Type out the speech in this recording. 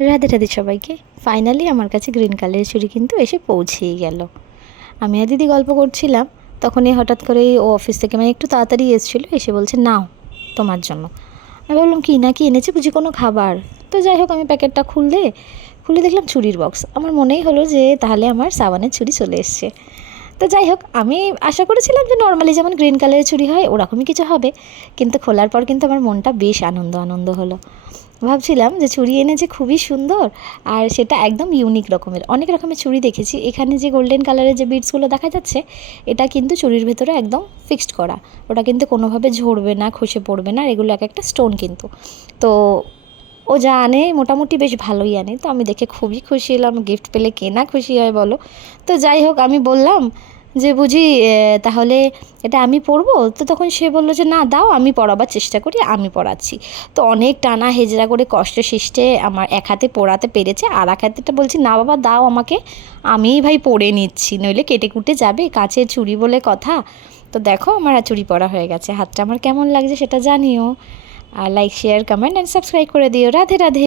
রাধে রাধে সবাইকে। ফাইনালি আমার কাছে গ্রিন কালারের চুড়ি কিন্তু এসে পৌঁছেই গেল। আমি আর দিদি গল্প করছিলাম, তখনই হঠাৎ করে ও অফিস থেকে মানে একটু তাড়াতাড়ি এসেছিলো, এসে বলছে নাও তোমার জন্য। আমি বললাম কি না কি এনেছে, বুঝি কোনো খাবার? তো যাই হোক, আমি প্যাকেটটা খুলে দেখলাম চুড়ির বক্স। আমার মনেই হলো যে তাহলে আমার সাবানের চুড়ি চলে এসছে। তো যাই হোক, আমি আশা করেছিলাম যে নর্মালি যেমন গ্রিন কালারের চুড়ি হয় ওরকমই কিছু হবে, কিন্তু খোলার পর কিন্তু আমার মনটা বেশ আনন্দ হলো। ভাবছিলাম যে চুড়ি এনেছে খুবই সুন্দর, আর সেটা একদম ইউনিক রকমের। অনেক রকমের চুড়ি দেখেছি, এখানে যে গোল্ডেন কালারের যে বিডসগুলো দেখা যাচ্ছে এটা কিন্তু চুড়ির ভেতরে একদম ফিক্সড করা, ওটা কিন্তু কোনোভাবে ঝরবে না, খসে পড়বে না, আর এগুলো এক একটা স্টোন কিন্তু। তো ও যা আনে মোটামুটি বেশ ভালোই আনে, তো আমি দেখে খুবই খুশি হলাম। গিফট পেলে কে না খুশি হয় বলো? তো যাই হোক, আমি বললাম যে বুঝি তাহলে এটা আমি পরবো? তো তখন সে বললো যে না দাও, আমি পরাবার চেষ্টা করি, আমি পরাচ্ছি। তো অনেক টানা হেজড়া করে কষ্ট সৃষ্টে আমার এক হাতে পরাতে পেরেছে, আর এক হাতেটা বলছি না বাবা দাও আমাকে, আমিই ভাই পরে নিচ্ছি, নইলে কেটে কুটে যাবে, কাচের চুড়ি বলে কথা। তো দেখো আমার চুড়ি পরা হয়ে গেছে। হাতটা আমার কেমন লাগছে সেটা জানিও, আর like share comment and subscribe করে দিও। রাধে রাধে।